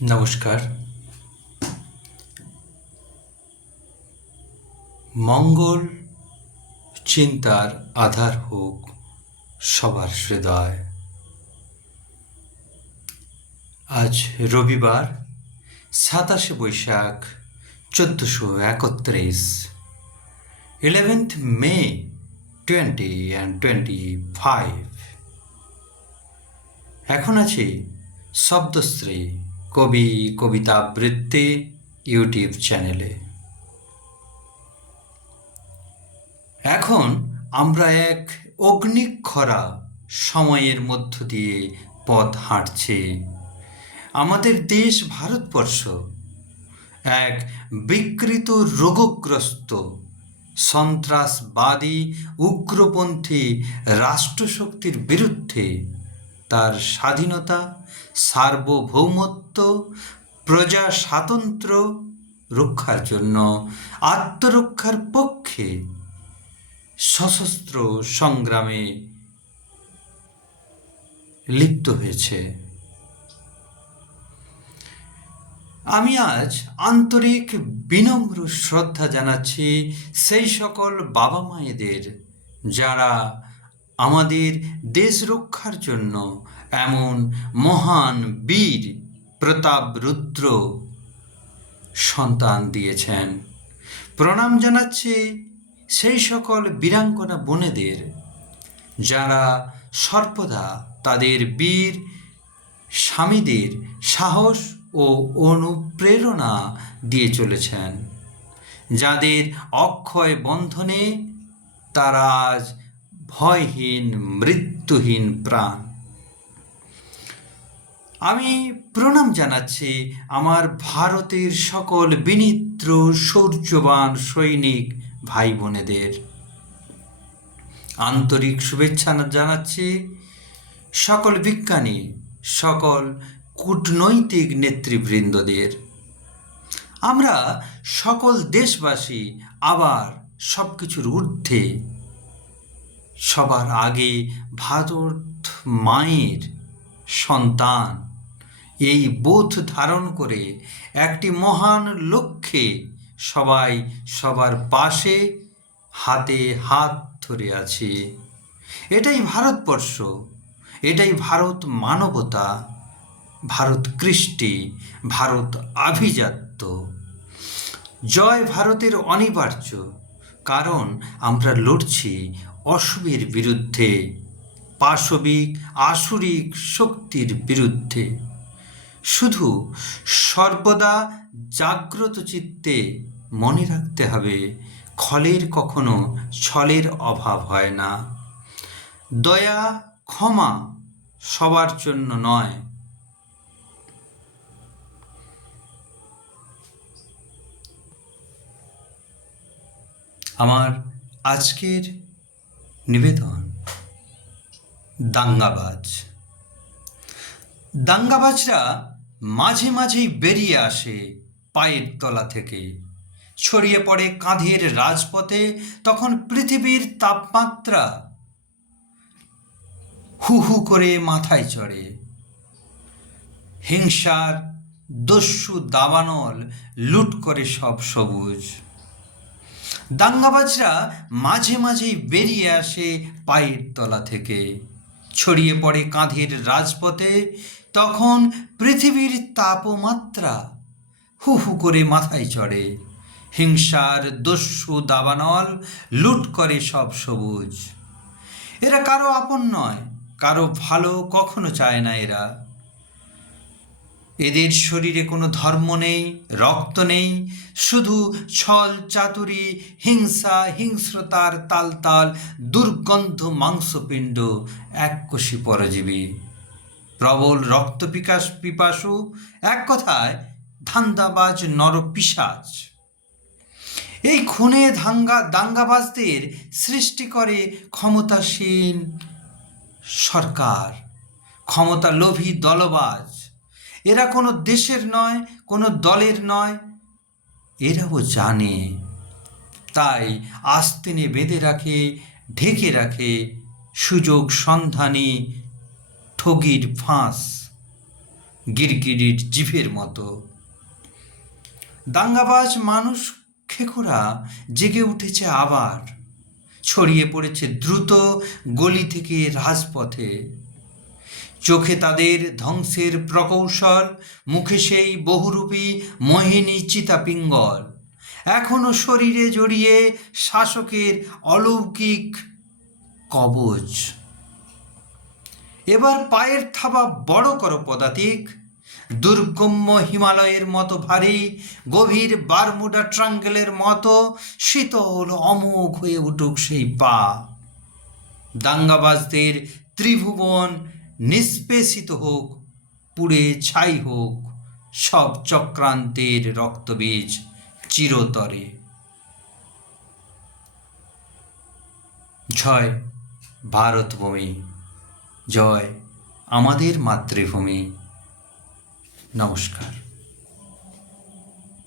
নমস্কার। মঙ্গল চিন্তার আধার হোক সবার হৃদয়। আজ রবিবার 27 বৈশাখ 1431, 11th May 2025। এখন আছি শব্দশ্রী কবি কবিতাবৃত্তি ইউটিউব চ্যানেলে। এখন আমরা এক অগ্নিক্ষরা সময়ের মধ্য দিয়ে পথ হাঁটছি। আমাদের দেশ ভারতবর্ষ এক বিকৃত রোগগ্রস্ত সন্ত্রাসবাদী উগ্রপন্থী রাষ্ট্রশক্তির বিরুদ্ধে তার স্বাধীনতা, সার্বভৌমত্ব, প্রজা স্বাতন্ত্র্য রক্ষার জন্য আত্মরক্ষার পক্ষে সশস্ত্র সংগ্রামে লিপ্ত হয়েছে। আমি আজ আন্তরিক বিনম্র শ্রদ্ধা জানাচ্ছি সেই সকল বাবা মায়েদের যারা আমাদের দেশ রক্ষার জন্য এমন মহান বীর প্রতাপরুদ্র সন্তান দিয়েছেন। প্রণাম জানাচ্ছি সেই সকল বীরাঙ্গনা বোনেদের যারা সর্বদা তাদের বীর স্বামীদের সাহস ও অনুপ্রেরণা দিয়ে চলেছেন, যাদের অক্ষয় বন্ধনে তারা আজ ভয়হীন মৃত্যুহীন প্রাণ। আমি প্রণাম জানাচ্ছি আমার ভারতের সকল বিনিদ্র শৌর্যবান সৈনিক ভাই বোনেদের। আন্তরিক শুভেচ্ছা জানাচ্ছি সকল বিজ্ঞানী, সকল কূটনৈতিক নেতৃবৃন্দদের। আমরা সকল দেশবাসী আবার সব কিছুর ঊর্ধ্বে সবার আগে ভারত মায়ের সন্তান এই বোধ ধারণ করে একটি মহান লক্ষ্যে সবাই সবার পাশে হাতে হাত ধরে আছি। এটাই ভারতবর্ষ, এটাই ভারত মানবতা, ভারত কৃষ্টি, ভারত আভিজাত্য। জয় ভারতের অনিবার্য, কারণ আমরা লড়ছি অশুভের বিরুদ্ধে, পাশবিক আসুরিক শক্তির বিরুদ্ধে। শুধু সর্বদা জাগ্রত চিত্তে মনে রাখতে হবে, খলের কখনো ছলের অভাব হয় না। দয়া ক্ষমা সবার জন্য নয়। আমার আজকের নিবেদন দাঙ্গাবাজরা মাঝে মাঝেই বেরিয়ে আসে পায়ের তলা থেকে, ছড়িয়ে পড়ে কাঁধের রাজপথে। তখন পৃথিবীর তাপমাত্রা হু হু করে মাথায় চড়ে। হিংসার দস্যু দাবানল লুট করে সব সবুজ। দাঙ্গাবাজরা মাঝে মাঝেই বেরিয়ে আসে পায়ের তলা থেকে, ছড়িয়ে পড়ে কাঁধের রাজপথে। তখন পৃথিবীর তাপমাত্রা হু হু করে মাথায় চড়ে। হিংসার দস্যু দাবানল লুট করে সব সবুজ। এরা কারো আপন নয়, কারো ভালো কখনো চায় না। এদের শরীরে কোনো ধর্ম নেই, রক্ত নেই, শুধু ছল চাতুরি, হিংসা হিংস্রতার তালতাল দুর্গন্ধ মাংসপিণ্ড, এককোষী পরজীবী, প্রবল রক্ত পিপাসু, এক কথায় ধান্দাবাজ নরপিশাচ। এই খুনে দাঙ্গাবাজদের সৃষ্টি করে ক্ষমতাসীন সরকার, ক্ষমতা লোভী দলবাজ। এরা কোনো দেশের নয়, কোনো দলের নয়, এরাও জানে। তাই আস্তিনে বেঁধে রাখে, ঢেকে রাখে সুযোগ সন্ধানী ঠগির ফাঁস। গিরগিটির জিভের মতো। দাঙ্গাবাজ মানুষ খেকোরা জেগে উঠেছে আবার, ছড়িয়ে পড়েছে দ্রুত গলি থেকে রাজপথে। চোখে তাদের ধ্বংসের প্রকৌশল, মুখে সেই বহুরূপী মোহিনী চিতাপিঙ্গল, এখনো শরীরে জড়িয়ে শাসকের অলৌকিক কবচ। এবার পায়ের থাবা বড় করো পদাতিক, দুর্গম্য হিমালয়ের মতো ভারী, গভীর বারমুডা ট্রাঙ্গেলের মতো শীতল অমোঘ হয়ে উঠুক সেই পা। দাঙ্গাবাজদের ত্রিভুবন নিষ্পেষিত হোক, পুড়ে ছাই হোক সব চক্রান্তের রক্তবীজ চিরতরে। জয় ভারতভূমি, জয় আমাদের মাতৃভূমি। নমস্কার।